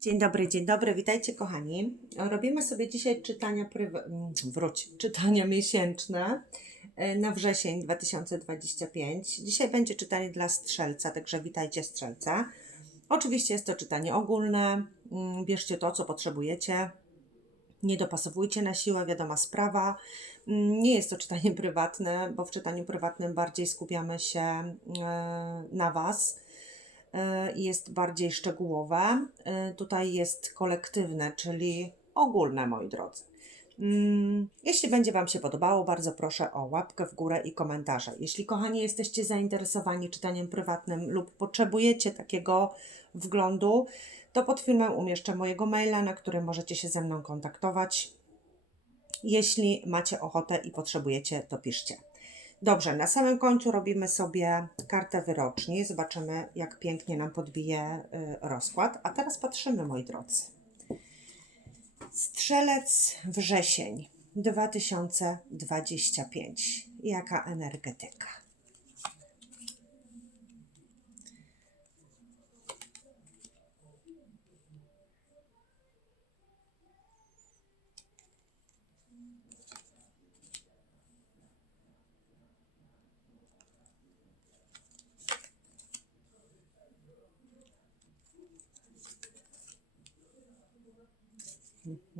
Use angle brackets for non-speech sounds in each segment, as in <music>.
Dzień dobry, dzień dobry, witajcie kochani. Robimy sobie dzisiaj czytania, prywa- mm, wróć, czytania miesięczne e, na wrzesień 2025. Dzisiaj będzie czytanie dla strzelca, także witajcie strzelca. Oczywiście jest to czytanie ogólne, mm, bierzcie to, co potrzebujecie. Nie dopasowujcie na siłę, wiadoma sprawa. Mm, Nie jest to czytanie prywatne, bo w czytaniu prywatnym bardziej skupiamy się e, na Was jest bardziej szczegółowe. E, Tutaj jest kolektywne, czyli ogólne, moi drodzy. Mm, Jeśli będzie Wam się podobało, bardzo proszę o łapkę w górę i komentarze. Jeśli, kochani, jesteście zainteresowani czytaniem prywatnym lub potrzebujecie takiego wglądu, to pod filmem umieszczę mojego maila, na którym możecie się ze mną kontaktować. Jeśli macie ochotę i potrzebujecie, to piszcie. Dobrze, na samym końcu robimy sobie kartę wyroczni. Zobaczymy, jak pięknie nam podbije y, rozkład. A teraz patrzymy, moi drodzy. Strzelec wrzesień 2025. Jaka energetyka?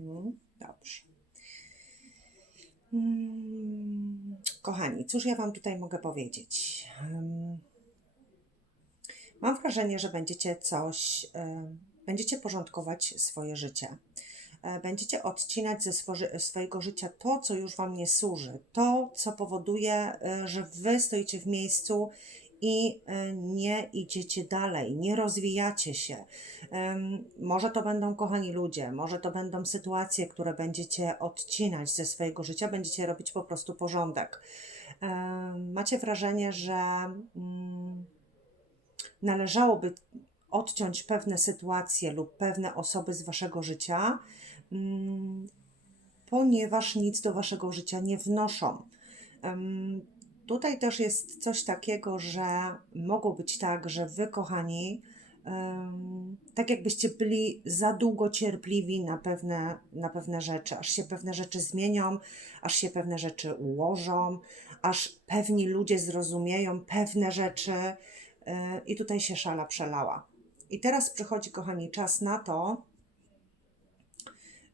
Mhm, Dobrze. Mm, Kochani, cóż ja Wam tutaj mogę powiedzieć? Mam wrażenie, że będziecie coś, em, będziecie porządkować swoje życie. E, Będziecie odcinać ze swo- swojego życia to, co już Wam nie służy, to, co powoduje, e, że Wy stoicie w miejscu i e, nie idziecie dalej, nie rozwijacie się. Może to będą kochani ludzie, może to będą sytuacje, które będziecie odcinać ze swojego życia, będziecie robić po prostu porządek. Em, Macie wrażenie, że mm, należałoby odciąć pewne sytuacje lub pewne osoby z waszego życia, mm, ponieważ nic do waszego życia nie wnoszą. Tutaj też jest coś takiego, że mogło być tak, że wy, kochani, em, tak jakbyście byli za długo cierpliwi na pewne, na pewne rzeczy, aż się pewne rzeczy zmienią, aż się pewne rzeczy ułożą, aż pewni ludzie zrozumieją pewne rzeczy e, i tutaj się szala przelała. I teraz przychodzi, kochani, czas na to,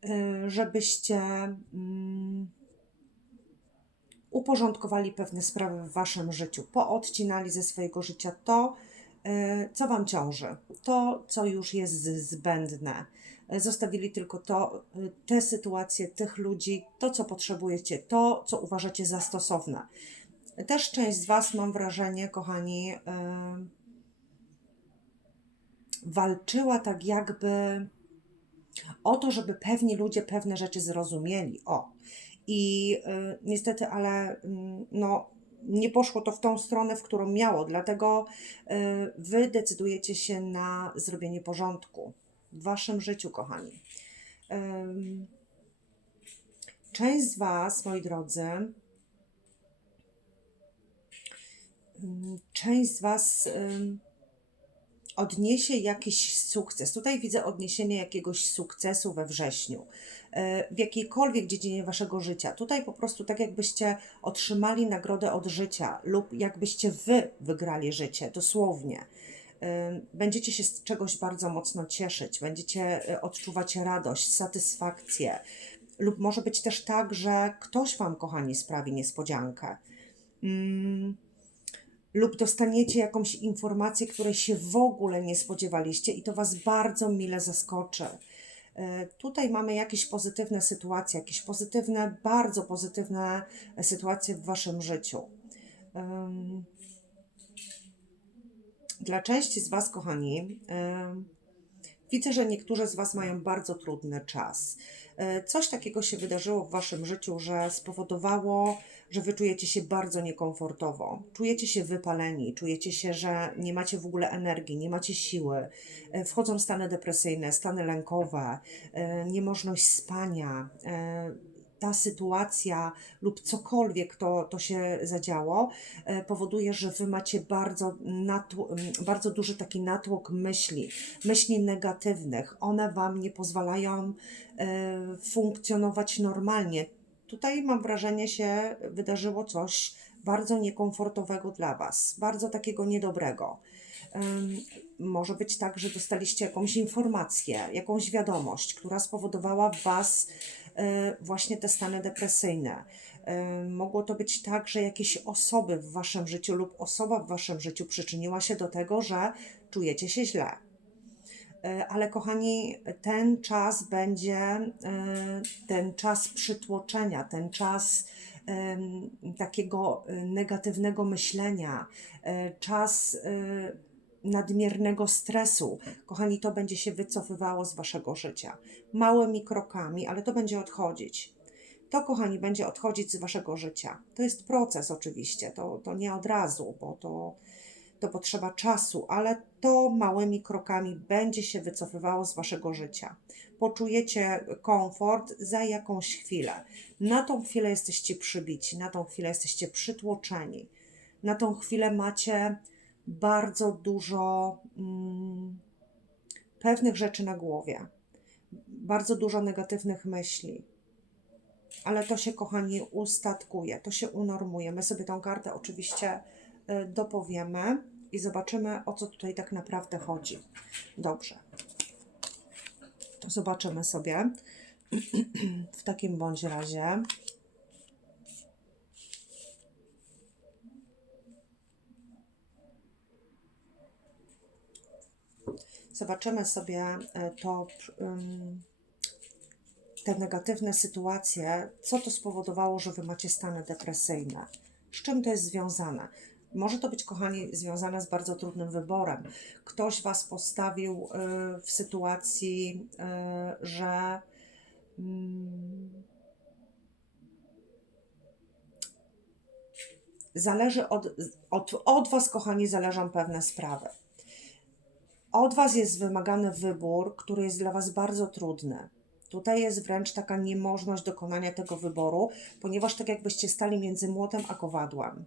e, żebyście mm, uporządkowali pewne sprawy w waszym życiu, poodcinali ze swojego życia to, e, co wam ciąży, to, co już jest zbędne. E, Zostawili tylko to, e, te sytuacje, tych ludzi, to, co potrzebujecie, to, co uważacie za stosowne. Też część z Was, mam wrażenie, kochani, walczyła tak jakby o to, żeby pewni ludzie pewne rzeczy zrozumieli. O. I y, niestety, ale mm, no, nie poszło to w tą stronę, w którą miało, dlatego y, wy decydujecie się na zrobienie porządku w waszym życiu, kochani. Część z Was, moi drodzy, część z Was odniesie jakiś sukces. Tutaj widzę odniesienie jakiegoś sukcesu we wrześniu, e, w jakiejkolwiek dziedzinie waszego życia. Tutaj po prostu tak jakbyście otrzymali nagrodę od życia lub jakbyście wy wygrali życie, dosłownie. E, Będziecie się z czegoś bardzo mocno cieszyć, będziecie e, odczuwać radość, satysfakcję. Lub może być też tak, że ktoś wam, kochani, sprawi niespodziankę. Mm, lub dostaniecie jakąś informację, której się w ogóle nie spodziewaliście i to Was bardzo mile zaskoczy. E, Tutaj mamy jakieś pozytywne sytuacje, jakieś pozytywne, bardzo pozytywne sytuacje w Waszym życiu. Dla części z Was, kochani, widzę, że niektórzy z Was mają bardzo trudny czas. E, Coś takiego się wydarzyło w Waszym życiu, że spowodowało, że wy czujecie się bardzo niekomfortowo, czujecie się wypaleni, czujecie się, że nie macie w ogóle energii, nie macie siły, e, wchodzą stany depresyjne, stany lękowe, e, niemożność spania. Ta sytuacja lub cokolwiek to, to się zadziało, e, powoduje, że wy macie bardzo, bardzo duży taki natłok myśli, myśli negatywnych. One wam nie pozwalają e, funkcjonować normalnie. Tutaj mam wrażenie, się wydarzyło coś bardzo niekomfortowego dla was, bardzo takiego niedobrego. Może być tak, że dostaliście jakąś informację, jakąś wiadomość, która spowodowała w Was właśnie te stany depresyjne. Y, Mogło to być tak, że jakieś osoby w Waszym życiu lub osoba w Waszym życiu przyczyniła się do tego, że czujecie się źle. Y, Ale kochani, ten czas będzie ten czas przytłoczenia, ten czas takiego negatywnego myślenia, czas nadmiernego stresu. Kochani, to będzie się wycofywało z waszego życia. Małymi krokami, ale to będzie odchodzić. To, kochani, będzie odchodzić z waszego życia. To jest proces oczywiście, to, to nie od razu, bo to, to potrzeba czasu, ale to małymi krokami będzie się wycofywało z waszego życia. Poczujecie komfort za jakąś chwilę. Na tą chwilę jesteście przybici, na tą chwilę jesteście przytłoczeni. Na tą chwilę macie bardzo dużo mm, pewnych rzeczy na głowie, bardzo dużo negatywnych myśli. Ale to się, kochani, ustatkuje, to się unormuje. My sobie tą kartę oczywiście y, dopowiemy i zobaczymy, o co tutaj tak naprawdę chodzi. Dobrze. Zobaczymy sobie <clears throat> w takim bądź razie. Zobaczymy sobie e, to, te negatywne sytuacje, co to spowodowało, że wy macie stany depresyjne. Z czym to jest związane? Może to być, kochani, związane z bardzo trudnym wyborem. Ktoś was postawił y, w sytuacji, y, że mm, zależy od, od, od was, kochani, zależą pewne sprawy. Od Was jest wymagany wybór, który jest dla Was bardzo trudny. Tutaj jest wręcz taka niemożność dokonania tego wyboru, ponieważ tak jakbyście stali między młotem a kowadłem.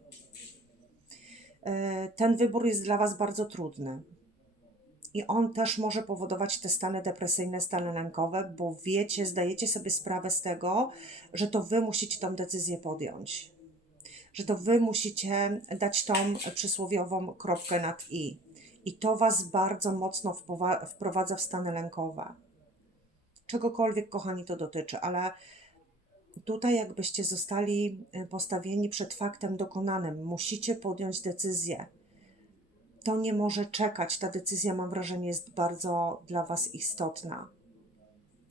E, Ten wybór jest dla Was bardzo trudny. I on też może powodować te stany depresyjne, stany lękowe, bo wiecie, zdajecie sobie sprawę z tego, że to Wy musicie tą decyzję podjąć. Że to Wy musicie dać tą przysłowiową kropkę nad i. I to Was bardzo mocno wprowadza w stany lękowe. Czegokolwiek, kochani, to dotyczy, ale tutaj jakbyście zostali y, postawieni przed faktem dokonanym, musicie podjąć decyzję. To nie może czekać. Ta decyzja, mam wrażenie, jest bardzo dla Was istotna.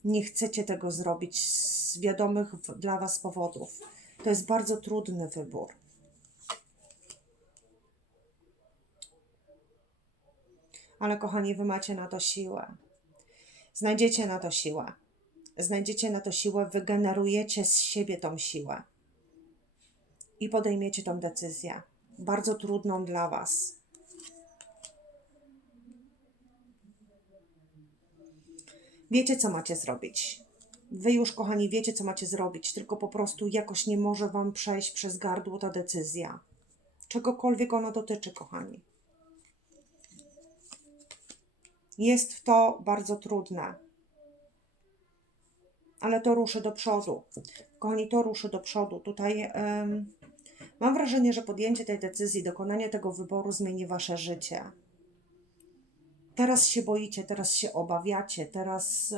Nie chcecie tego zrobić z wiadomych dla Was powodów. To jest bardzo trudny wybór. Ale kochani, wy macie na to siłę. Znajdziecie na to siłę. Znajdziecie na to siłę, wygenerujecie z siebie tą siłę. I podejmiecie tą decyzję. Bardzo trudną dla Was. Wiecie, co macie zrobić. Wy już, kochani, wiecie, co macie zrobić, tylko po prostu jakoś nie może Wam przejść przez gardło ta decyzja. Czegokolwiek ona dotyczy, kochani. Jest to bardzo trudne. Ale to ruszy do przodu. Kochani, to ruszy do przodu. Tutaj mam wrażenie, że podjęcie tej decyzji, dokonanie tego wyboru zmieni wasze życie. Teraz się boicie, teraz się obawiacie, teraz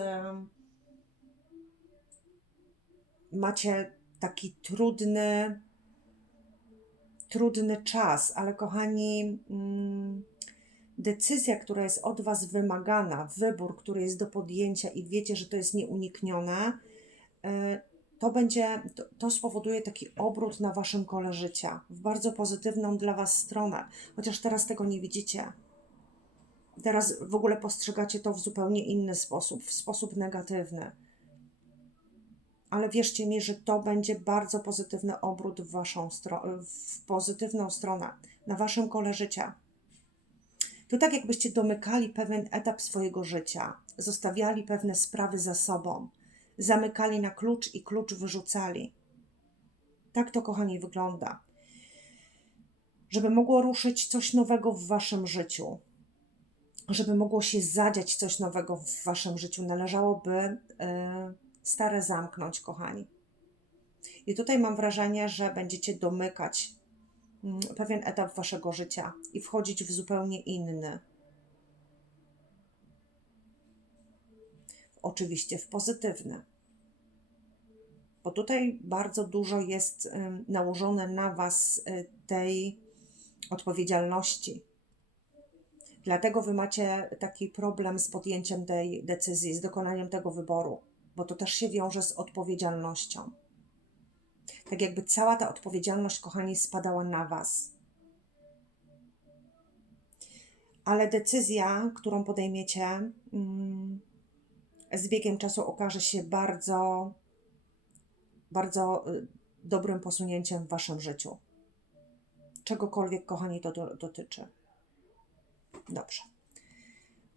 macie taki trudny, trudny czas, ale kochani, mm, decyzja, która jest od Was wymagana, wybór, który jest do podjęcia i wiecie, że to jest nieuniknione, e, to będzie, to, to spowoduje taki obrót na Waszym kole życia, w bardzo pozytywną dla Was stronę, chociaż teraz tego nie widzicie. Teraz w ogóle postrzegacie to w zupełnie inny sposób, w sposób negatywny. Ale wierzcie mi, że to będzie bardzo pozytywny obrót w Waszą stro- w pozytywną stronę, na Waszym kole życia. To tak jakbyście domykali pewien etap swojego życia, zostawiali pewne sprawy za sobą, zamykali na klucz i klucz wyrzucali. Tak to, kochani, wygląda. Żeby mogło ruszyć coś nowego w waszym życiu, żeby mogło się zadziać coś nowego w waszym życiu, należałoby y, stare zamknąć, kochani. I tutaj mam wrażenie, że będziecie domykać pewien etap waszego życia i wchodzić w zupełnie inny. Oczywiście w pozytywny. Bo tutaj bardzo dużo jest nałożone na was y, tej odpowiedzialności. Dlatego wy macie taki problem z podjęciem tej decyzji, z dokonaniem tego wyboru, bo to też się wiąże z odpowiedzialnością. Tak jakby cała ta odpowiedzialność, kochani, spadała na Was. Ale decyzja, którą podejmiecie, mm, z biegiem czasu okaże się bardzo, bardzo y, dobrym posunięciem w Waszym życiu. Czegokolwiek, kochani, to do, dotyczy. Dobrze.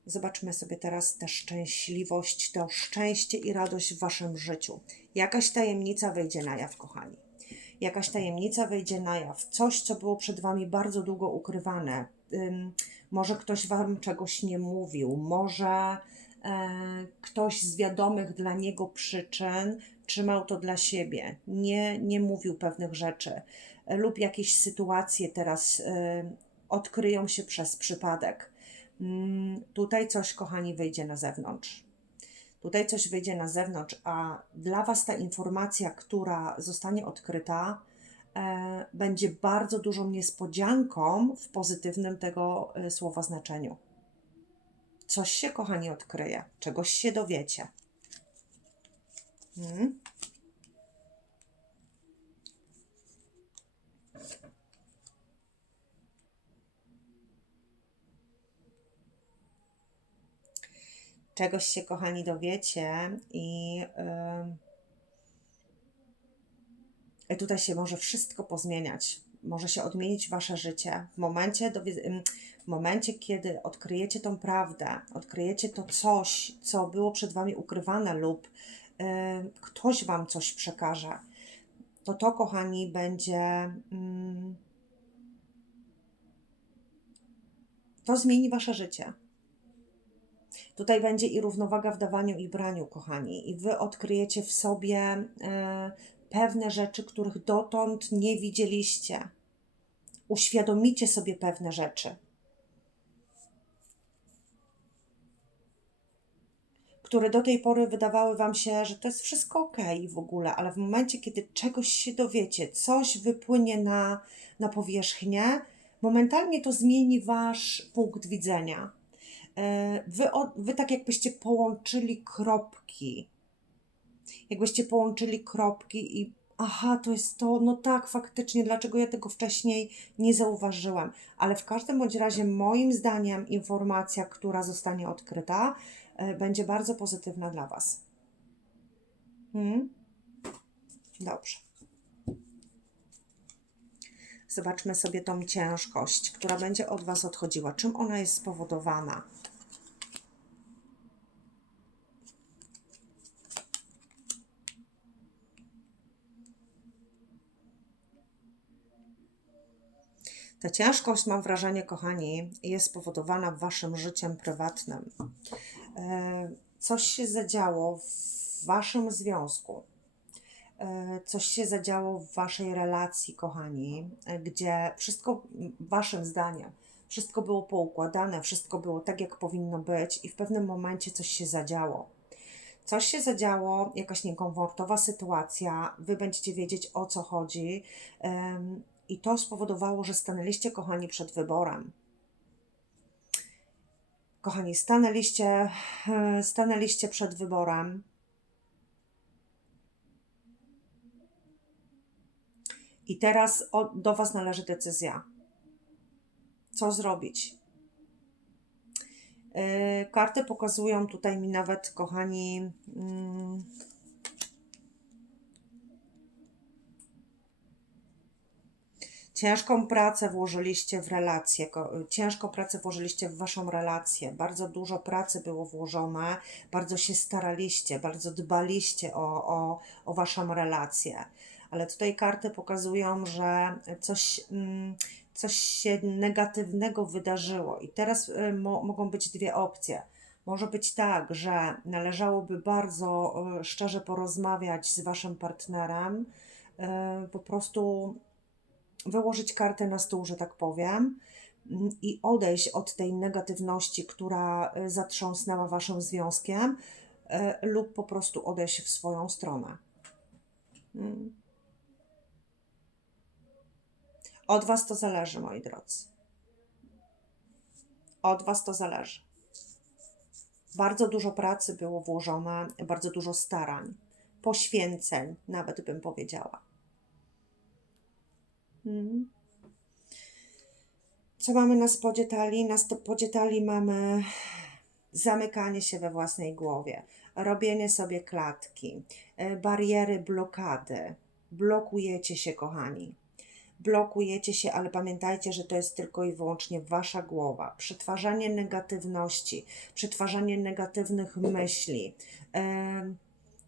Zobaczmy sobie teraz tę szczęśliwość, to szczęście i radość w Waszym życiu. Jakaś tajemnica wejdzie na jaw, kochani. Jakaś tajemnica wejdzie na jaw. Coś, co było przed Wami bardzo długo ukrywane. Może ktoś Wam czegoś nie mówił, może e, ktoś z wiadomych dla niego przyczyn trzymał to dla siebie, nie, nie mówił pewnych rzeczy, lub jakieś sytuacje teraz e, odkryją się przez przypadek. Mm, tutaj coś, kochani, wyjdzie na zewnątrz. Tutaj coś wyjdzie na zewnątrz, a dla Was ta informacja, która zostanie odkryta, e, będzie bardzo dużą niespodzianką w pozytywnym tego e, słowa znaczeniu. Coś się, kochani, odkryje, czegoś się dowiecie. Hmm? Czegoś się, kochani, dowiecie i yy, tutaj się może wszystko pozmieniać. Może się odmienić wasze życie. W momencie, w momencie, kiedy odkryjecie tą prawdę, odkryjecie to coś, co było przed wami ukrywane, lub yy, ktoś wam coś przekaże, to to, kochani, będzie. Yy, to zmieni wasze życie Tutaj będzie i równowaga w dawaniu i braniu, kochani, i wy odkryjecie w sobie e, pewne rzeczy, których dotąd nie widzieliście. Uświadomicie sobie pewne rzeczy. które do tej pory wydawały Wam się, że to jest wszystko ok w ogóle, ale w momencie, kiedy czegoś się dowiecie, coś wypłynie na, na powierzchnię, momentalnie to zmieni Wasz punkt widzenia wy, wy tak jakbyście połączyli kropki. Jakbyście połączyli kropki i aha, to jest to, no tak, faktycznie, dlaczego ja tego wcześniej nie zauważyłem. Ale w każdym bądź razie, moim zdaniem, informacja, która zostanie odkryta, e, będzie bardzo pozytywna dla Was. Hmm? Dobrze. Zobaczmy sobie tą ciężkość, która będzie od Was odchodziła. Czym ona jest spowodowana? Ta ciężkość, mam wrażenie, kochani, jest spowodowana waszym życiem prywatnym. E, coś się zadziało w waszym związku. E, coś się zadziało w waszej relacji, kochani, e, gdzie wszystko, waszym zdaniem, wszystko było poukładane, wszystko było tak, jak powinno być, i w pewnym momencie coś się zadziało. Coś się zadziało, jakaś niekomfortowa sytuacja, wy będziecie wiedzieć o co chodzi i to spowodowało, że stanęliście, kochani, przed wyborem. Kochani, stanęliście, e, stanęliście przed wyborem. I teraz do Was należy decyzja. Co zrobić? Yy, karty pokazują tutaj mi nawet, kochani, yy, Ciężką pracę włożyliście w relację, ciężką pracę włożyliście w waszą relację. Bardzo dużo pracy było włożone, bardzo się staraliście, bardzo dbaliście o, o, o waszą relację. Ale tutaj karty pokazują, że coś, mm, coś się negatywnego wydarzyło. I teraz y, mo, mogą być dwie opcje. Może być tak, że należałoby bardzo y, szczerze porozmawiać z waszym partnerem, y, po prostu wyłożyć kartę na stół, że tak powiem, mm, i odejść od tej negatywności, która y, zatrząsnęła waszym związkiem, y, lub po prostu odejść w swoją stronę. Mm. Od was to zależy, moi drodzy. Od was to zależy. Bardzo dużo pracy było włożone, bardzo dużo starań, poświęceń, nawet bym powiedziała. Mhm. Co mamy na spodzie talii? Na spodzie talii mamy zamykanie się we własnej głowie, robienie sobie klatki, e, bariery, blokady. Blokujecie się, kochani. Blokujecie się, ale pamiętajcie, że to jest tylko i wyłącznie wasza głowa. Przetwarzanie negatywności, przetwarzanie negatywnych myśli, em,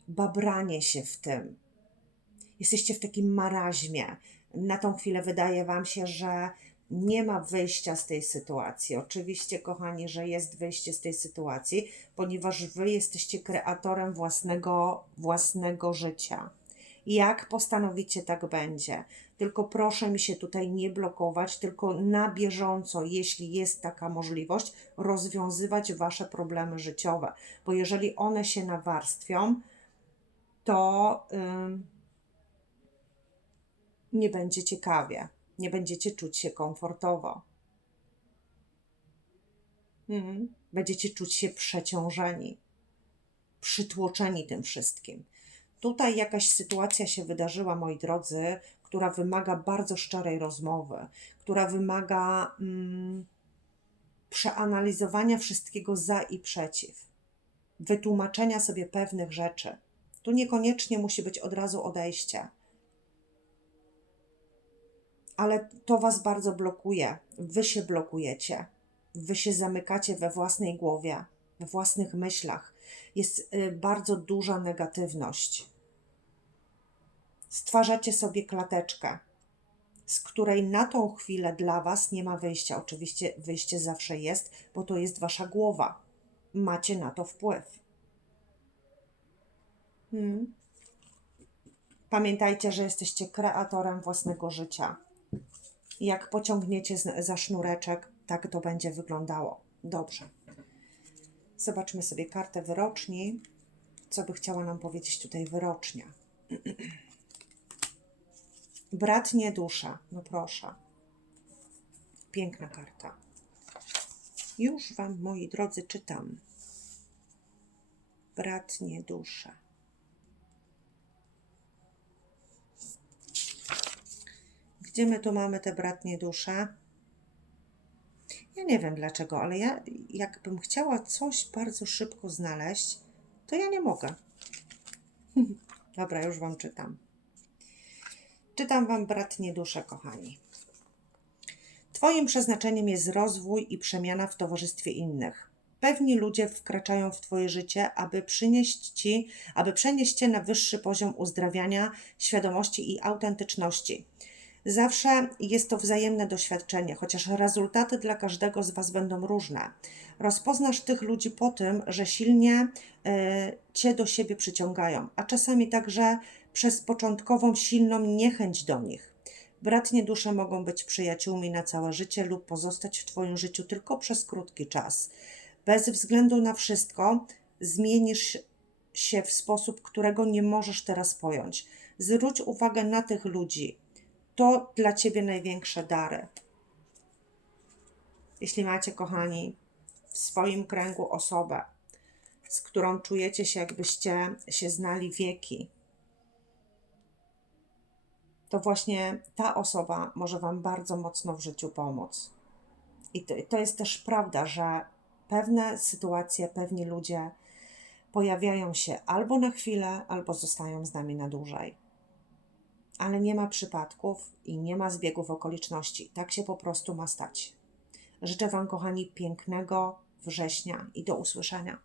babranie się w tym. Jesteście w takim maraźmie. Na tą chwilę wydaje Wam się, że nie ma wyjścia z tej sytuacji. Oczywiście, kochani, że jest wyjście z tej sytuacji, ponieważ Wy jesteście kreatorem własnego, własnego życia. Jak postanowicie, tak będzie. Tylko proszę mi się tutaj nie blokować, tylko na bieżąco, jeśli jest taka możliwość, rozwiązywać Wasze problemy życiowe. Bo jeżeli one się nawarstwią, to ym, nie będzie ciekawie, nie będziecie czuć się komfortowo. Mhm. Będziecie czuć się przeciążeni, przytłoczeni tym wszystkim. Tutaj jakaś sytuacja się wydarzyła, moi drodzy, która wymaga bardzo szczerej rozmowy, która wymaga mm, przeanalizowania wszystkiego za i przeciw, wytłumaczenia sobie pewnych rzeczy. Tu niekoniecznie musi być od razu odejście, ale to Was bardzo blokuje. Wy się blokujecie, Wy się zamykacie we własnej głowie, we własnych myślach. Jest y, bardzo duża negatywność stwarzacie sobie klateczkę, z której na tą chwilę dla Was nie ma wyjścia. Oczywiście wyjście zawsze jest, bo to jest Wasza głowa. Macie na to wpływ. Hmm. Pamiętajcie, że jesteście kreatorem własnego życia. Jak pociągniecie za sznureczek, tak to będzie wyglądało. Dobrze. Zobaczmy sobie kartę wyroczni. Co by chciała nam powiedzieć tutaj wyrocznia? <clears throat> Bratnie dusza. No proszę. Piękna karta. Już Wam, moi drodzy, czytam. Bratnie dusza. Gdzie my tu mamy te bratnie dusze? Ja nie wiem dlaczego, ale ja jakbym chciała coś bardzo szybko znaleźć, to ja nie mogę. <laughs> Dobra, już Wam czytam. Czytam Wam, bratnie dusze, kochani. Twoim przeznaczeniem jest rozwój i przemiana w towarzystwie innych. Pewni ludzie wkraczają w Twoje życie, aby przynieść Ci, aby przenieść Cię na wyższy poziom uzdrawiania, świadomości i autentyczności. Zawsze jest to wzajemne doświadczenie, chociaż rezultaty dla każdego z Was będą różne. Rozpoznasz tych ludzi po tym, że silnie y, Cię do siebie przyciągają, a czasami także przez początkową silną niechęć do nich. Bratnie dusze mogą być przyjaciółmi na całe życie lub pozostać w Twoim życiu tylko przez krótki czas. Bez względu na wszystko, zmienisz się w sposób, którego nie możesz teraz pojąć. Zwróć uwagę na tych ludzi. To dla Ciebie największe dary. Jeśli macie, kochani, w swoim kręgu osobę, z którą czujecie się, jakbyście się znali wieki, to właśnie ta osoba może Wam bardzo mocno w życiu pomóc. I to, to jest też prawda, że pewne sytuacje, pewni ludzie pojawiają się albo na chwilę, albo zostają z nami na dłużej. Ale nie ma przypadków i nie ma zbiegów okoliczności. Tak się po prostu ma stać. Życzę Wam, kochani, pięknego września i do usłyszenia.